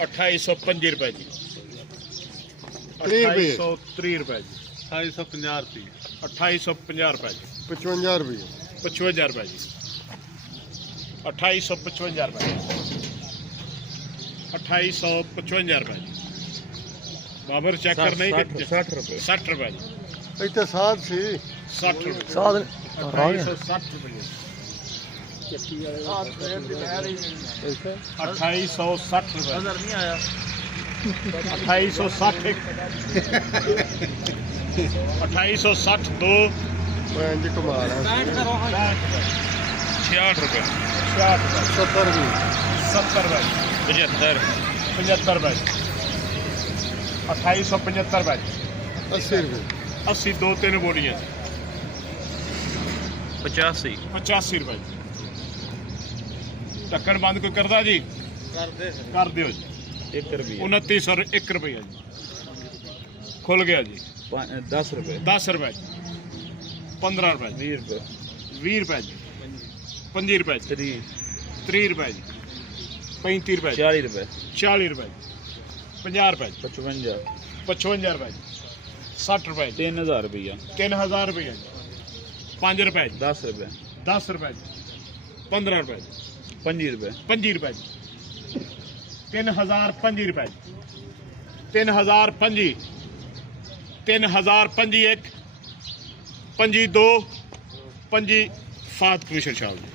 2850 रुपए जी, 2830 रुपए जी, 2850 रुपये, 2850 रुपए जी, 55 रुपये, 55 रुपए जी, 2855 रुपए, 2855 रुपए जी। बाबर चेक करने 60 रुपये, 60 रुपए जी, ਇੱਥੇ ਸਾਧ ਸੀ 60 रुपए, साध 2860 रुपए, 2860 रुपए, नजर नहीं आया 2860 2860 दो, ਉਹ ਇੰਜ ਕਮਾਲ ਹੈ 66 रुपए, 66 रुपए, 70 रुपये, 70 रुपए, 75 रुपए, 2875 रुपए, 80 रुपये, 80 दो तीन बोलियां 85 85 रुपए। ढक्कन बंद कोई करदा जी? कर दियो जी। 1 रुपये, 2901 रुपया जी, खुल गया जी। 10 रुपये, 10 रुपए जी, 15 रुपए जी, 20 रुपये, 20 रुपए जी, 25 रुपए जी, 30 रुपए जी, 35 रुपए जी, 40 रुपये, 40 रुपए जी, 50 रुपए जी, 55, 55 रुपए जी, 60 रुपए जी, 3000 रुपया, 3000 रुपया जी, 5 रुपए जी, 10 रुपये, 10 रुपए जी, 15 रुपए जी, 25 रुपये, 25 रुपए जी, 3005 रुपए जी, 3005, 3005 1, 52, 5 फात कमिशन शाह जी।